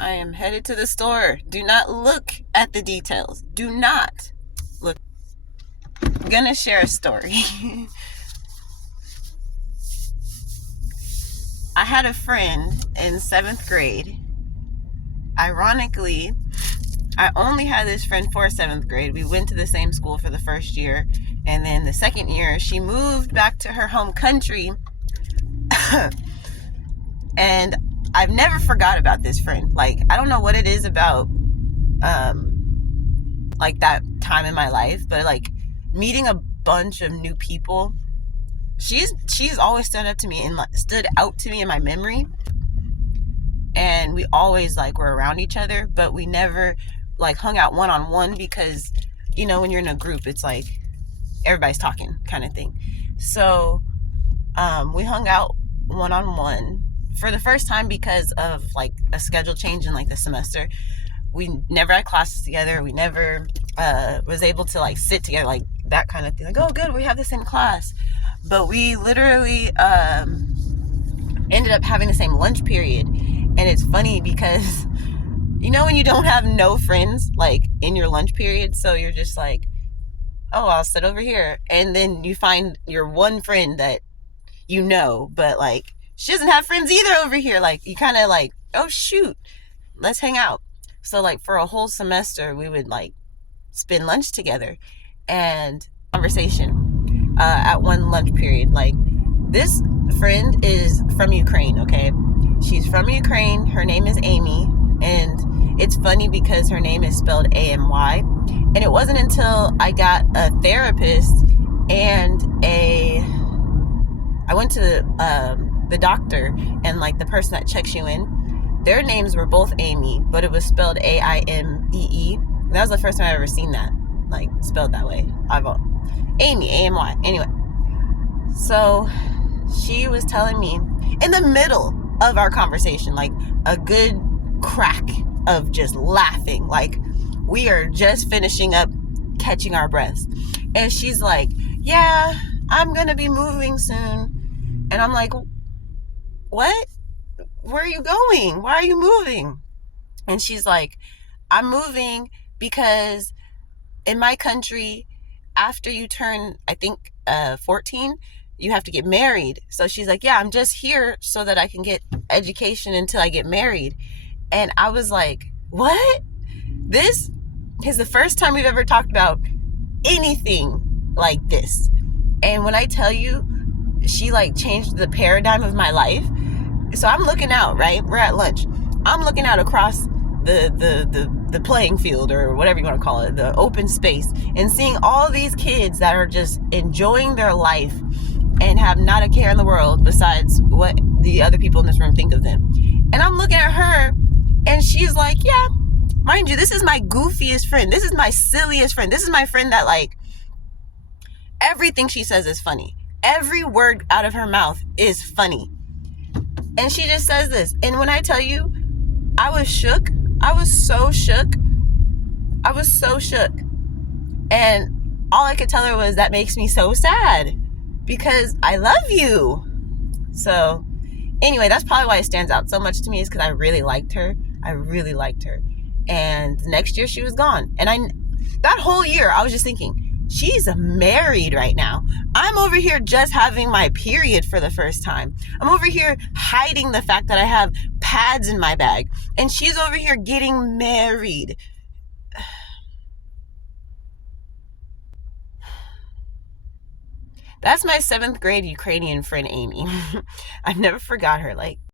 I am headed to the store. Do not look at the details. Do not look. I'm gonna share a story. I had a friend in 7th grade. Ironically, I only had this friend for 7th grade. We went to the same school for the first year. And then the second year, she moved back to her home country. And I've never forgot about this friend. Like, I don't know what it is about, like, that time in my life, but, like, meeting a bunch of new people, she's always stood out to me in my memory. And we always, like, were around each other, but we never, like, hung out one-on-one because, you know, when you're in a group, it's like everybody's talking kind of thing. So we hung out one-on-one for the first time because of, like, a schedule change in, like, the semester. We never had classes together. We never was able to, like, sit together, like, that kind of thing. Like, oh, good, we have the same class. But we literally ended up having the same lunch period. And it's funny because, you know, when you don't have no friends, like, in your lunch period, so you're just like, oh, I'll sit over here. And then you find your one friend that you know, but, like, she doesn't have friends either over here. Like, you kind of like, oh, shoot, let's hang out. So, like, for a whole semester, we would, like, spend lunch together and conversation at one lunch period. Like, this friend is from Ukraine, okay? She's from Ukraine. Her name is Amy. And it's funny because her name is spelled A-M-Y. And it wasn't until I got a therapist and I went to the doctor, and, like, the person that checks you in, their names were both Amy, but it was spelled A-I-M-E-E. And that was the first time I've ever seen that, like, spelled that way. Amy, A-M-Y. Anyway, so she was telling me in the middle of our conversation, like, a good crack of just laughing, like, we are just finishing up catching our breaths, and she's like, yeah, I'm gonna be moving soon. And I'm like, what? Where are you going? Why are you moving? And she's like, I'm moving because in my country, after you turn, I think, 14, you have to get married. So she's like, yeah, I'm just here so that I can get education until I get married. And I was like, what? This is the first time we've ever talked about anything like this. And when I tell you, she, like, changed the paradigm of my life. So I'm looking out, right? We're at lunch. I'm looking out across the playing field, or whatever you want to call it, the open space, and seeing all these kids that are just enjoying their life and have not a care in the world besides what the other people in this room think of them. And I'm looking at her, and she's like, yeah, mind you, this is my goofiest friend. This is my silliest friend. This is my friend that, like, everything she says is funny. Every word out of her mouth is funny. And she just says this. And when I tell you, I was shook. I was so shook. I was so shook. And all I could tell her was, that makes me so sad because I love you. So anyway, that's probably why it stands out so much to me, is because I really liked her. I really liked her. And the next year she was gone. And that whole year I was just thinking, she's married right now. I'm over here just having my period for the first time. I'm over here hiding the fact that I have pads in my bag. And she's over here getting married. That's my 7th grade Ukrainian friend, Amy. I've never forgot her. Like,